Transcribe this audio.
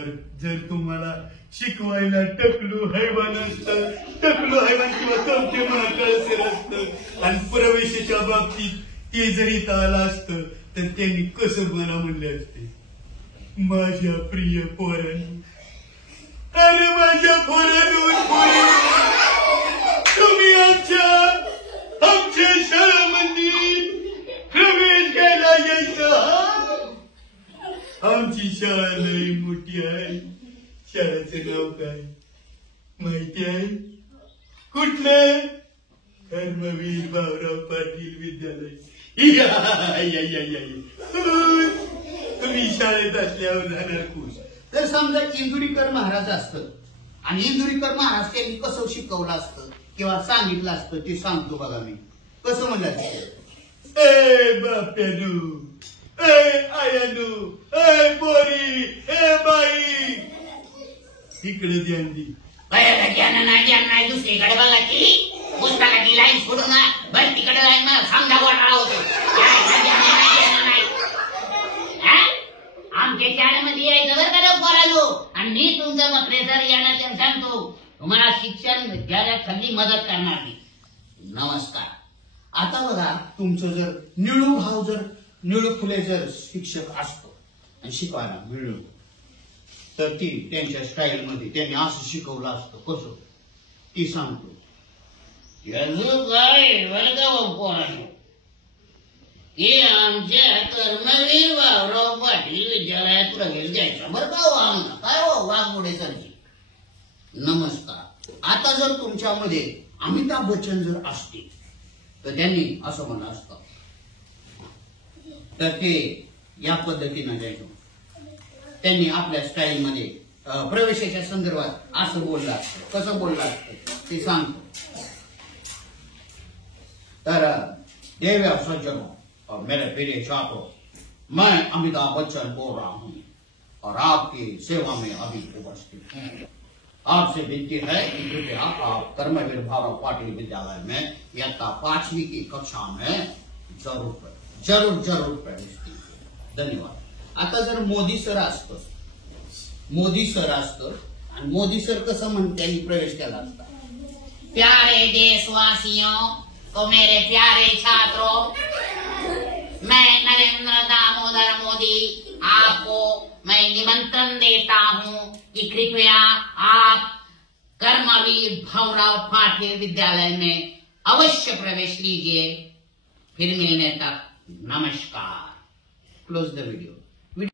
अरे जर तुम्हाला शिकवायला टकलू हैवान असतं, टकलू हैवान किंवा चौथे महाकळसेर असतं आणि प्रवेशाच्या बाबतीत ते जर इथं आलं असतं तर त्यांनी कसं मला म्हणले असते, माझ्या प्रिय पोरांनी, अरे माझ्या पोरांनी, तुम्ही आमच्या शाळामध्ये प्रवेश घ्यायला यायचं. आमची शाळा लई मोठी आहे. शाळेचं नाव काय माहिती आहे? कुठलं? कर्मवीर भाऊराव पाटील विद्यालय. तुम्ही शाळेत असल्यावर जाणार खुश. जर समजा इंदुरीकर महाराज असतं आणि इंदुरीकर महाराज त्यांनी कसं शिकवलं असतं किंवा सांगितलं असतं ते सांगतो बघा मी. कसं म्हणलं? ए बाप्यानू, ए आयानू, ए पोरी, ए बाई, इकडे ध्यान दे. ज्ञान नाही दुसरीकडे बघा की पुस्तकाची लाईन सोडून बरं तिकडे लाईन समजा गोळा होतो. आमच्या शाळेमध्ये यायचं बरं का पोरांनो. आणि मी तुमचा प्रेसर येण्याचं सांगतो, तुम्हाला शिक्षण घ्यायला सगळी मदत करणार मी. नमस्कार. आता बघा, तुमचं जर निळू भाऊ जर निळू फुले जर शिक्षक असतो आणि शिकवायला मिळू तर ती त्यांच्या स्टाईल मध्ये त्यांनी असं शिकवलं असतं. कसं ती सांगतो. काय बरं का पोरांनो, हे आमच्या कर्मवीर भाऊराव पाटील विद्यालयात प्रवेश घ्यायचा बरं का वाघ. काय हो वाघमोडे सरजी. नमस्कार. आता जर तुमच्यामध्ये अमिताभ बच्चन जर असते तर त्यांनी असं म्हणलं असतं. तर ते या पद्धतीनं द्यायचं. त्यांनी आपल्या स्टाईल मध्ये प्रवेशाच्या संदर्भात असं बोललं असतं. कसं बोललं असतं ते सांगतो. तर देव्या सज्जनों और मेरे प्रिय छात्रों, मैं अमिताभ बच्चन बोल रहा हूँ और आपकी सेवा में अभी उपस्थित हूँ. आपसे विनती है कि कृपया आप कर्मवीर भाऊराव पाटिल विद्यालय में इयत्ता 5वीं की कक्षा में जरूर प्रवेश कीजिए. धन्यवाद. आता जर मोदी सर असतं आणि मोदी सर कसं म्हणते प्रवेश केला असता. प्यारे देशवासियों तो मेरे प्यारे छात्रों, मैं नरेंद्र दामोदर मोदी आपको मैं निमंत्रण देता हूं कि कृपया आप कर्मवीर भाऊराव पाटिल विद्यालय में अवश्य प्रवेश लीजिए. फिर मिलने तक नमस्कार. Close the video.